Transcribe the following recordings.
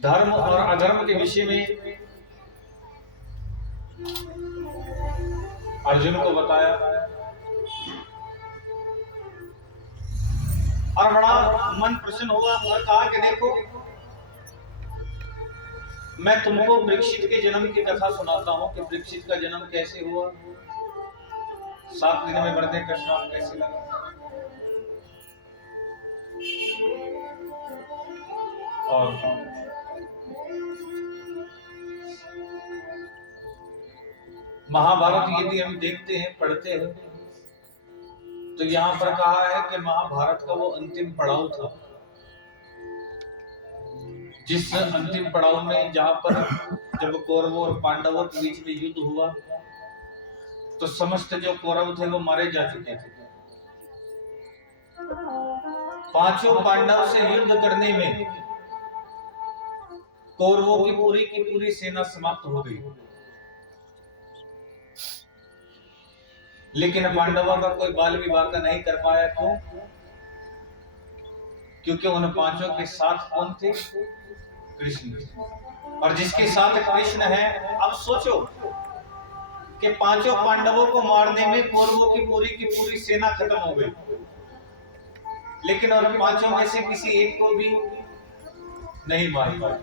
धर्म और अधर्म के विषय में अर्जुन को बताया और बड़ा मन प्रसन्न हुआ और कहा कि देखो, मैं तुमको परीक्षित के जन्म की कथा सुनाता हूं कि परीक्षित का जन्म कैसे हुआ, 7 दिन में मरने का श्राप कैसे लगा। और महाभारत यदि हम देखते हैं, पढ़ते हैं, तो यहां पर कहा है कि महाभारत का वो अंतिम पड़ाव था, जिस अंतिम पड़ाव में जहां पर जब कौरवों और पांडवों के बीच में युद्ध हुआ तो समस्त जो कौरव थे वो मारे जा चुके थे। 5 पांडव से युद्ध करने में कौरवों की पूरी सेना समाप्त हो गई, लेकिन पांडवों का कोई बाल विवाह का नहीं कर पाया। क्यों? क्योंकि उन 5 के साथ कौन थे? कृष्ण। और जिसके साथ कृष्ण है, अब सोचो कि 5 पांडवों को मारने में कौरवों की पूरी सेना खत्म हो गई, लेकिन उन 5 में से किसी एक को भी नहीं मार पाए,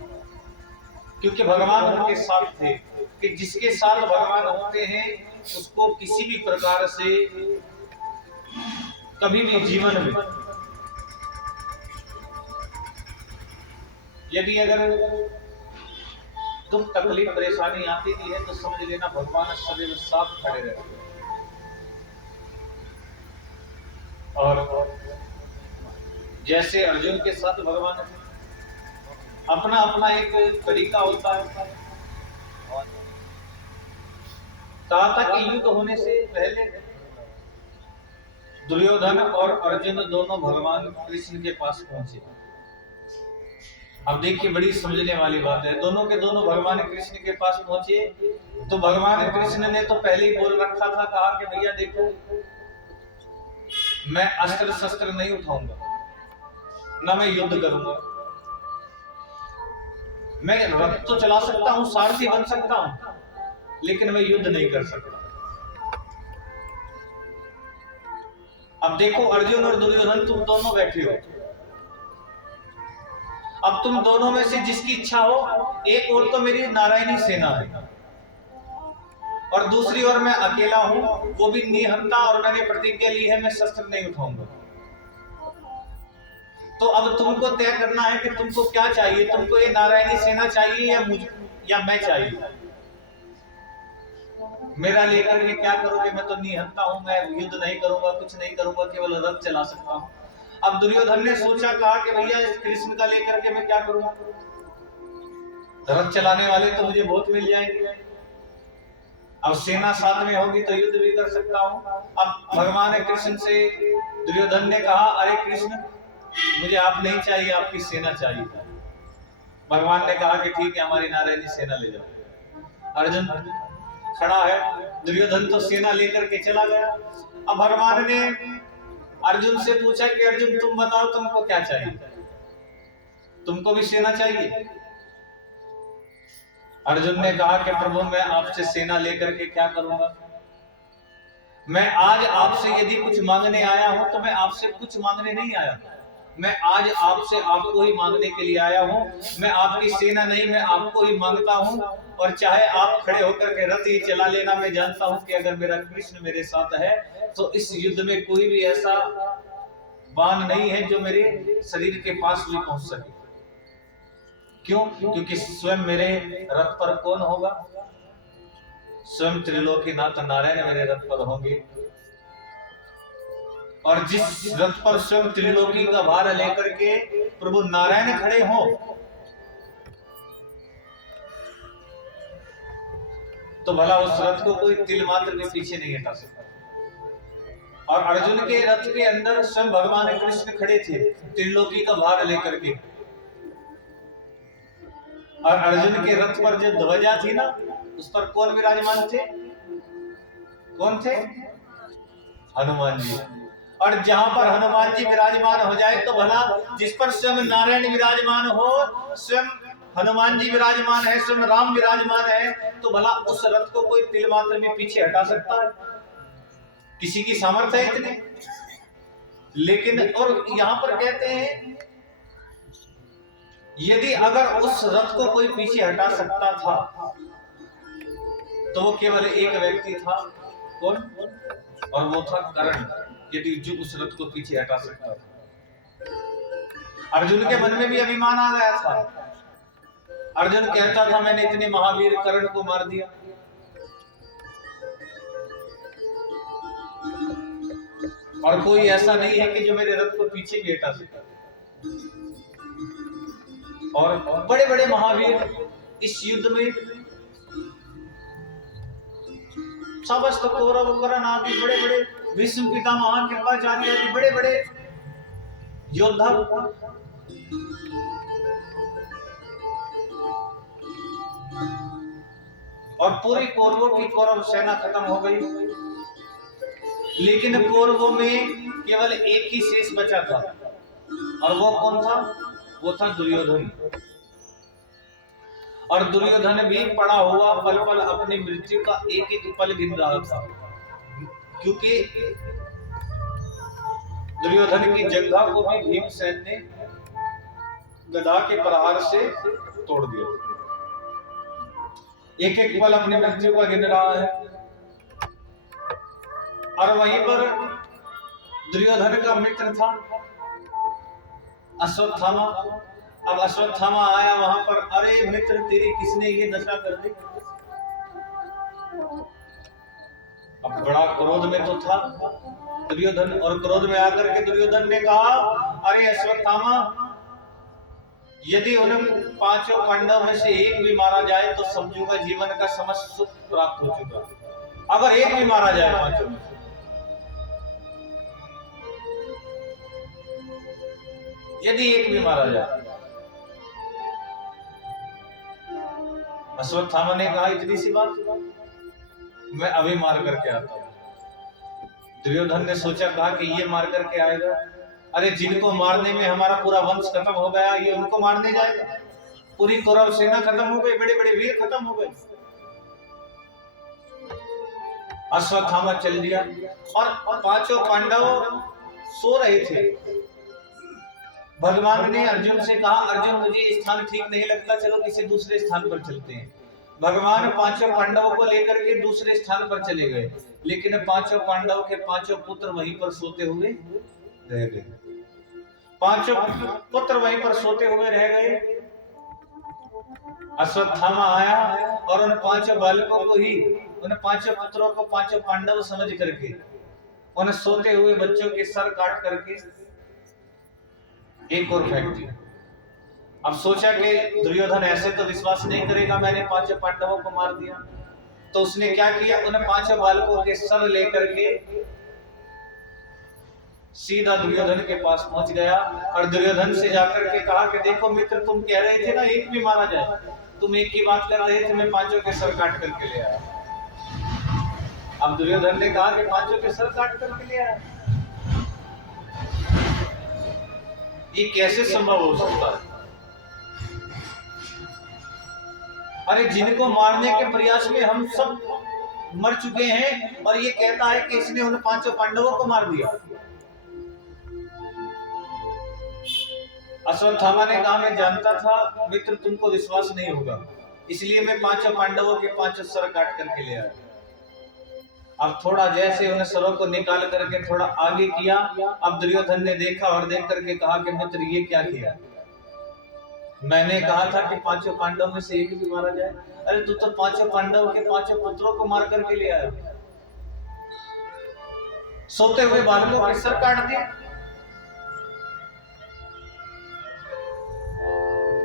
क्योंकि भगवान उनके साथ थे कि जिसके साथ भगवान होते हैं उसको किसी भी प्रकार से कभी भी जीवन में यदि अगर दुख तकलीफ परेशानी आती भी है तो समझ लेना भगवान सदैव साथ खड़े रहते हैं। और जैसे अर्जुन के साथ भगवान अपना अपना एक तरीका होता है। कहा था कि युद्ध होने से पहले दुर्योधन और अर्जुन दोनों भगवान कृष्ण के पास पहुंचे। अब देखिए, बड़ी समझने वाली बात है, दोनों के दोनों भगवान कृष्ण के पास पहुंचे तो भगवान कृष्ण ने तो पहले ही बोल रखा था, कहा कि भैया देखो, मैं अस्त्र शस्त्र नहीं उठाऊंगा, ना मैं युद्ध करूंगा, मैं रथ तो चला सकता हूं, सारथी बन सकता हूं, लेकिन मैं युद्ध नहीं कर सकता। अब देखो, अर्जुन और दुर्योधन तुम दोनों बैठे हो, अब तुम दोनों में से जिसकी इच्छा हो, एक ओर तो मेरी नारायणी सेना है और दूसरी ओर मैं अकेला हूं, वो भी निहत्था, और मैंने प्रतिज्ञा ली है मैं शस्त्र नहीं उठाऊंगा। तो अब तुमको तय करना है कि तुमको क्या चाहिए, तुमको ये नारायणी सेना चाहिए या मैं चाहिए। मेरा लेकर के क्या करोगे? मैं तो निहत्था हूं, मैं युद्ध नहीं करूंगा, कुछ नहीं करूंगा, केवल रथ चला सकता हूं। अब दुर्योधन ने सोचा, कहा कि भैया इस कृष्ण का लेकर के मैं क्या करूंगा, रथ चलाने वाले तो मुझे बहुत मिल जाएंगे, अब सेना साथ में होगी तो युद्ध भी कर सकता हूं। अब भगवान कृष्ण से दुर्योधन ने कहा, अरे कृष्ण, मुझे आप नहीं चाहिए, आपकी सेना चाहिए। भगवान ने कहा कि ठीक है, हमारी नारायणी सेना ले जाओ। अर्जुन खड़ा है, दुर्योधन तो सेना लेकर के चला गया। अब भगवान ने अर्जुन से पूछा कि अर्जुन तुम बताओ, तुमको क्या चाहिए, तुमको भी सेना चाहिए? अर्जुन ने कहा कि प्रभु, मैं आपसे सेना लेकर के क्या करूंगा, मैं आज आपसे यदि कुछ मांगने आया हूं तो मैं आपसे कुछ मांगने नहीं आया, मैं आज आपसे आपको ही मांगने के लिए आया हूं। मैं आपकी सेना नहीं, मैं आपको ही मांगता हूं, और चाहे आप खड़े होकर के रथ ही चला लेना। मैं जानता हूं कि अगर मेरा कृष्ण मेरे साथ है तो इस युद्ध में कोई भी ऐसा बाण नहीं है जो मेरे शरीर के पास भी पहुंच सके। क्यों? क्योंकि स्वयं मेरे रथ पर कौन होगा? स्वयं त्रिलोकीनाथ नारायण मेरे रथ पर होंगे, और जिस रथ पर स्वयं त्रिलोकी का भार लेकर के प्रभु नारायण खड़े हो, तो भला उस रथ को कोई तिल मात्र भी पीछे नहीं हटा सकता। और अर्जुन के रथ के अंदर स्वयं भगवान कृष्ण खड़े थे त्रिलोकी का भार लेकर के, और अर्जुन के रथ पर जो ध्वजा थी ना, उस पर कौन विराजमान थे? कौन थे? हनुमान जी। और जहां पर हनुमान जी विराजमान हो जाए तो भला जिस पर स्वयं नारायण विराजमान हो, स्वयं हनुमान जी विराजमान है, स्वयं राम विराजमान है, तो भला उस रथ को कोई तिल मात्र में पीछे हटा सकता है? किसी की सामर्थ्य है इतनी? लेकिन और यहां पर कहते हैं यदि अगर उस रथ को कोई पीछे हटा सकता था तो वो केवल एक व्यक्ति था। कौन? और वो था कर्ण। यदि जो उस रथ को पीछे हटा सकता था। अर्जुन के मन में भी अभिमान आ गया था। अर्जुन कहता था मैंने इतने महावीर कर्ण को मार दिया। और कोई ऐसा नहीं है कि जो मेरे रथ को पीछे भी हटा सके। और बड़े बड़े महावीर इस युद्ध में समस्त कौरव कर्ण आदि बड़े बड़े भीष्म पितामह कृपाचार्य आदि बड़े बड़े योद्धा और पूरी कौरवों की कौरव सेना खत्म हो गई। लेकिन कौरवों में केवल एक ही शेष बचा था। और वो कौन था? वो था दुर्योधन। और दुर्योधन भी पड़ा हुआ पल पल अपनी मृत्यु का एक एक पल गिन रहा था, क्योंकि दुर्योधन की जंघा को भी भीमसेन ने गदा के प्रहार से तोड़ दिया। एक एक पल अपनी मृत्यु का गिन रहा है। और वहीं पर दुर्योधन का मित्र था अश्वत्थामा। अब अश्वत्थामा आया वहां पर, अरे मित्र तेरी किसने ये दशा कर दी? अब बड़ा क्रोध में तो था दुर्योधन, और क्रोध में आकर के दुर्योधन ने कहा, अरे अश्वत्थामा, यदि उन पांचों पांडव में से एक भी मारा जाए तो समझूंगा जीवन का समस्त सुख प्राप्त हो चुका। अगर एक भी मारा जाए पांचों में से, यदि एक भी मारा जाए। अश्वत्थामा ने कहा इतनी सी बात, मैं अभी मार करके आता हूं। दुर्योधन ने सोचा, कहा कि ये मार करके आएगा, अरे जिनको मारने में हमारा पूरा वंश खत्म हो गया, ये उनको मारने जाएगा। पूरी कौरव सेना खत्म हो गई, बड़े बड़े वीर खत्म हो गए। अश्वत्थामा चल दिया और पांचों पांडव सो रहे थे। भगवान ने अर्जुन से कहा, अर्जुन मुझे स्थान ठीक नहीं लगता, चलो किसी दूसरे स्थान पर चलते हैं। भगवान पांचों पांडवों को लेकर के दूसरे स्थान पर चले गए, लेकिन पांचों पांडव के पांचों पुत्र वहीं पर सोते हुए रह गए। पांचों पुत्र वहीं पर सोते हुए रह गए। अश्वत्थामा आया और उन पांचों बालकों को ही, उन पांचों पुत्रों को पांचों पांडव समझ करके उन सोते हुए बच्चों के सर काट करके एक और फेंक दिया। अब सोचा कि दुर्योधन ऐसे तो विश्वास नहीं करेगा, मैंने पांचों पांडवों को मार दिया। तो उसने क्या किया, उन पांचों बालकों के सर लेकर के सीधा दुर्योधन के पास पहुंच गया और दुर्योधन से जाकर के कहा कि देखो मित्र, तुम कह रहे थे ना एक भी मारा जाए, तुम एक की बात कर रहे थे, मैं पांचों के सर काट करके ले आया। अब दुर्योधन ने कहा कि पांचों के सर काट करके ले आया, ये कैसे संभव हो सकता है? अरे जिनको मारने के प्रयास में हम सब मर चुके हैं और ये कहता है कि इसने उन पांचों पांडवों को मार दिया। अश्वत्थामा ने कहा, मैं जानता था मित्र तुमको विश्वास नहीं होगा, इसलिए मैं पांचों पांडवों के पांचों सर काट करके ले आया। अब थोड़ा जैसे उन सरों को निकाल करके थोड़ा आगे किया। अब दुर्योधन ने देखा और देख करके कहा कि मित्र ये क्या किया? मैंने कहा था कि पांचों पांडव में से एक भी मारा जाए। अरे तू तो पांचों पांडव के पांचों पुत्रों को मार करके ले आया, सोते हुए बालकों के सर काट दिए।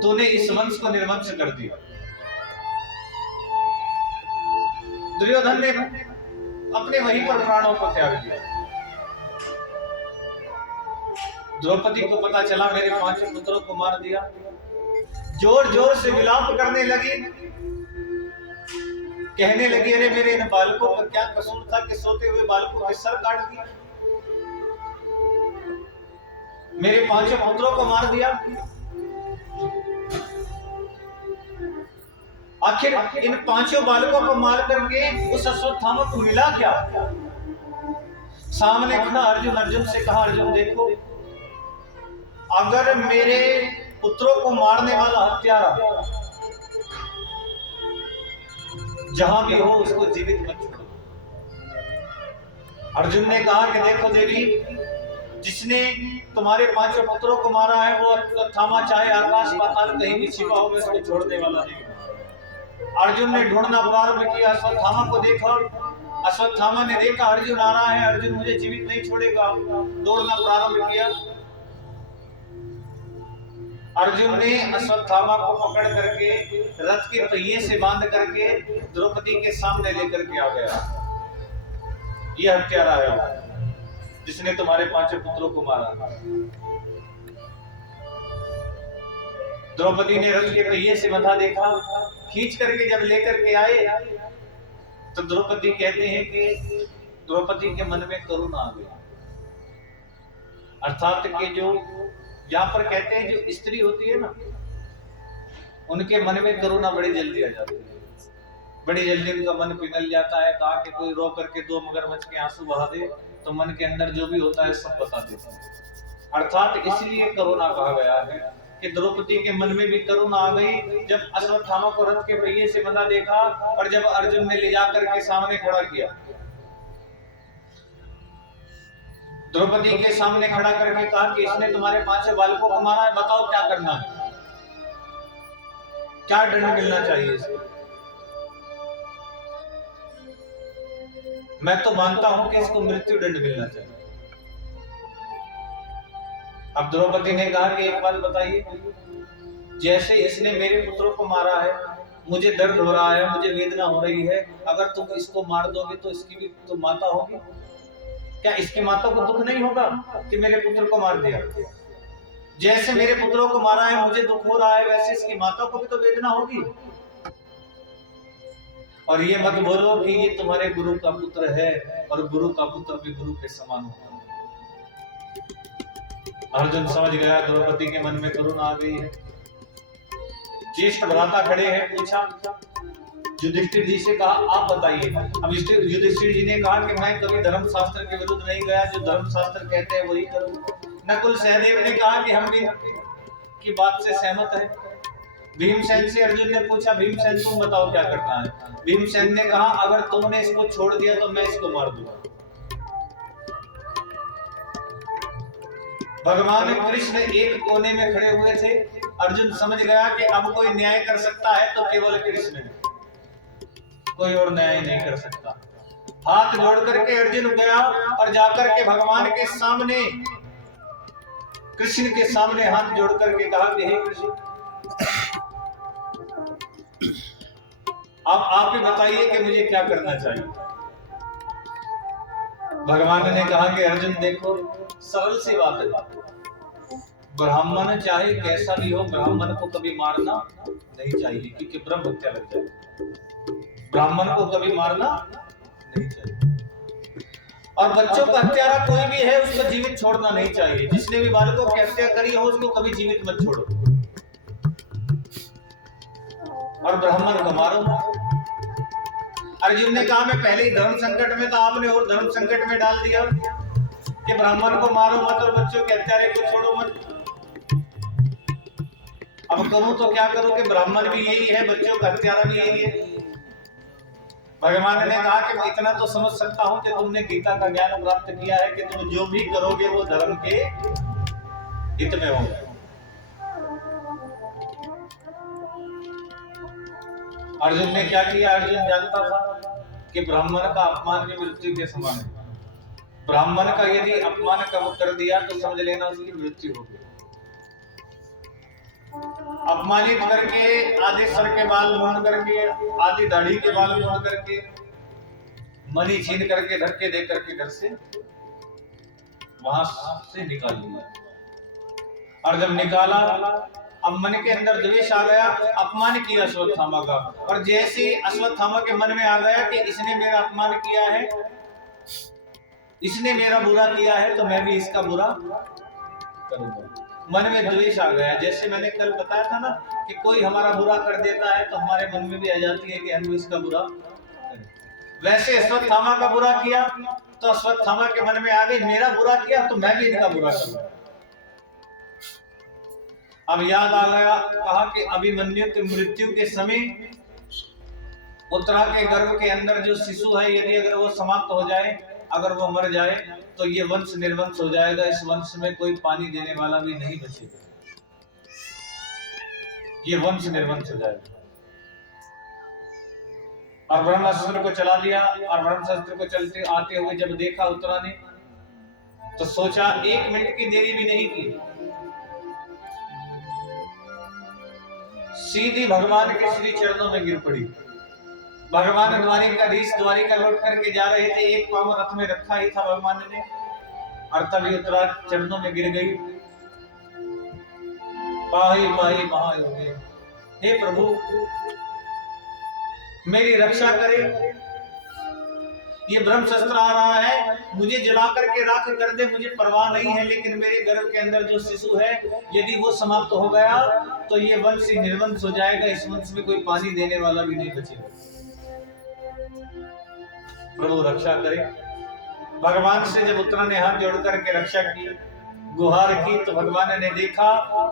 तूने इस वंश को निर्वंश कर दिया। दुर्योधन ने अपने वहीं पर प्राणों को त्याग दिया। द्रौपदी को पता चला मेरे पांचों पुत्रों को मार दिया, जोर जोर से विलाप करने लगी, कहने लगी अरे मेरे इन बालकों का क्या कसूर था कि सोते हुए बालकों के सर काट दिया। मेरे 5 पुत्रों को मार दिया। आखिर इन 5 बालकों को मार करके उस अश्वत्थामा को मिला क्या? सामने खड़ा अर्जुन से कहा, अर्जुन देखो, अगर मेरे पुत्रों को मारने वाला हत्यारा जहां भी हो उसको जीवित मत छोड़ो। अर्जुन ने कहा कि देखो देवी, जिसने तुम्हारे 5 पुत्रों को मारा है वो अश्वत्थामा चाहे आकाश पाताल कहीं भी छिपा हो, मैं उसको छोड़ने वाला नहीं। अर्जुन ने ढूंढना प्रारंभ किया, अश्वत्थामा को देखा, अश्वत्थामा ने देखा अर्जुन आ रहा है, अर्जुन मुझे जीवित नहीं छोड़ेगा, दौड़ना प्रारंभ किया। अर्जुन ने अश्वत्थामा को पकड़ करके रथ के पहिए से बांध करके द्रौपदी के सामने लेकर के आ गया। यह हत्यारा है जिसने तुम्हारे 5 पुत्रों को मारा। द्रौपदी ने रथ के पहिए से बंधा देखा, खींच करके जब लेकर के आए तो द्रौपदी कहते हैं कि द्रौपदी के मन में करुणा आ गई। अर्थात कि जो यहाँ पर कहते हैं जो स्त्री होती है ना, उनके मन में करुणा बड़ी जल्दी आ जाती है, बड़ी जल्दी उनका मन पिघल जाता है। कहा कि कोई रो करके 2 मगरमच्छ के आंसू बहा दे तो मन के अंदर जो भी होता है सब बता देता है। अर्थात इसलिए करुणा कहा गया है कि द्रौपदी के मन में भी करुणा आ गई जब अश्वत्थामा को रथ के पहिए से बंधा देखा और जब अर्जुन ने ले जाकर के सामने खड़ा किया। द्रौपदी के सामने खड़ा करके कहा कि इसने तुम्हारे 5 बालकों को मारा है, बताओ क्या करना है, क्या दंड मिलना चाहिए इसको? मैं तो मानता हूं कि इसको मृत्यु दंड मिलना चाहिए। अब द्रौपदी ने कहा कि एक बात बताइए, जैसे इसने मेरे पुत्रों को मारा है, मुझे दर्द हो रहा है, मुझे वेदना हो रही है, अगर तुम इसको मार दोगे तो इसकी भी तो माता होगी, क्या इसकी माता को दुख नहीं होगा कि मेरे पुत्र को मार दिया? जैसे मेरे पुत्रों को मारा है मुझे दुख हो रहा है, वैसे इसकी माता को भी तो वेदना होगी। और ये मत बोलो कि ये तुम्हारे गुरु का पुत्र है और गुरु का पुत्र भी गुरु के समान होता है। अर्जुन समझ गया द्रौपदी के मन में करुणा आ गई है। ज्येष्ठ भ्राता खड़े हैं, पूछा युधिष्ठिर जी से, कहा आप बताइए। अब युधिष्ठिर जी ने कहा कि मैं कभी धर्मशास्त्र के विरुद्ध नहीं गया, जो धर्मशास्त्र कहते हैं वही करूं। नकुल सहदेव ने कहा कि हम भी की बात से सहमत है। भीमसेन से अर्जुन ने पूछा, भीमसेन तुम बताओ क्या करना है? भीमसेन ने कहा अगर तुमने इसको छोड़ दिया तो मैं इसको मार दूंगा। भगवान कृष्ण एक कोने में खड़े हुए थे। अर्जुन समझ गया कि अब कोई न्याय कर सकता है तो केवल कृष्ण है, कोई और न्याय नहीं कर सकता। हाथ जोड़ करके अर्जुन गया और जाकर के भगवान के सामने, कृष्ण के सामने हाथ जोड़ करके कहा कि हे कृष्ण, अब आप ही बताइए कि मुझे क्या करना चाहिए। भगवान ने कहा कि अर्जुन देखो, सरल सी बात है, ब्राह्मण चाहे कैसा भी हो, ब्राह्मण को कभी मारना नहीं चाहिए, क्योंकि ब्रह्म हत्या लग जाए। ब्राह्मण को कभी मारना नहीं चाहिए। और बच्चों का हत्यारा कोई भी है उसको जीवित छोड़ना नहीं चाहिए। जिसने भी बालकों की हत्या करी हो उसको कभी जीवित मत छोड़ो, और ब्राह्मण को मारो। अर्जुन ने कहा मैं पहले ही धर्म संकट में था, आपने और धर्म संकट में डाल दिया कि ब्राह्मण को मारो मत और बच्चों के हत्यारे को छोड़ो मत। अब करूं तो क्या करूं कि ब्राह्मण भी यही है, बच्चों का हत्यारा भी यही है। भगवान ने कहा कि मैं इतना तो समझ सकता हूं कि तुमने गीता का ज्ञान प्राप्त किया है कि तुम जो भी करोगे वो धर्म के हित में होगा। अर्जुन ने क्या किया? अर्जुन जानता था कि ब्राह्मण का अपमान भी मृत्यु के समान है। ब्राह्मण का यदि अपमान कर दिया तो समझ लेना उसकी मृत्यु होगी। अपमानित करके, आधे सर के बाल मोड़ करके, आधी दाढ़ी के बाल मोड़ करके, मनी छीन करके, धक्के दे करके घर से वहां से निकाल लिया। और जब निकाला, अब मन के अंदर द्वेष आ गया, अपमान किया अश्वत्थामा का। और जैसे अश्वत्थामा के मन में आ गया कि इसने मेरा अपमान किया है, इसने मेरा बुरा किया है, तो मैं भी इसका बुरा करूंगा। मन में द्वेष आ गया, जैसे मैंने कल बताया था ना कि कोई हमारा बुरा कर देता है तो हमारे मन में भी आ जाती है कि हम इसका बुरा करें। वैसे अश्वत्थामा का बुरा किया तो अश्वत्थामा के मन में आ गई मेरा बुरा किया तो मैं भी इनका बुरा करूंगा। अब याद आ गया, कहा कि अभिमन्यु की मृत्यु के समय उत्तरा के गर्भ के अंदर जो शिशु है यदि अगर वो समाप्त हो जाए, अगर वो मर जाए तो ये वंश निर्वंश हो जाएगा, इस वंश में कोई पानी देने वाला भी नहीं बचेगा, ये वंश निर्वंश हो जाएगा। और ब्रह्मास्त्र को चला दिया, और ब्रह्मास्त्र को चलते आते हुए जब देखा उत्तरा ने तो सोचा 1 मिनट की देरी भी नहीं की, सीधी भगवान के श्री चरणों में गिर पड़ी। भगवान द्वारिका लौट करके जा रहे थे, एक पांव रथ में रखा ही था भगवान ने, और तभी उत्तरा चरणों में गिर गई। पाही पाही महायोगे, हे प्रभु मेरी रक्षा करे, ये ब्रह्मशस्त्र आ रहा है, मुझे जला करके राख कर दे, मुझे परवाह नहीं है, लेकिन मेरे गर्भ के अंदर जो शिशु है यदि वो समाप्त हो गया तो ये वंश निर्वंश हो जाएगा, इस वंश में कोई पानी देने वाला भी नहीं बचेगा, प्रभु रक्षा करे। भगवान से जब उत्तरा ने हाथ जोड़ करके रक्षा की, गुहार की, तो भगवान ने देखा और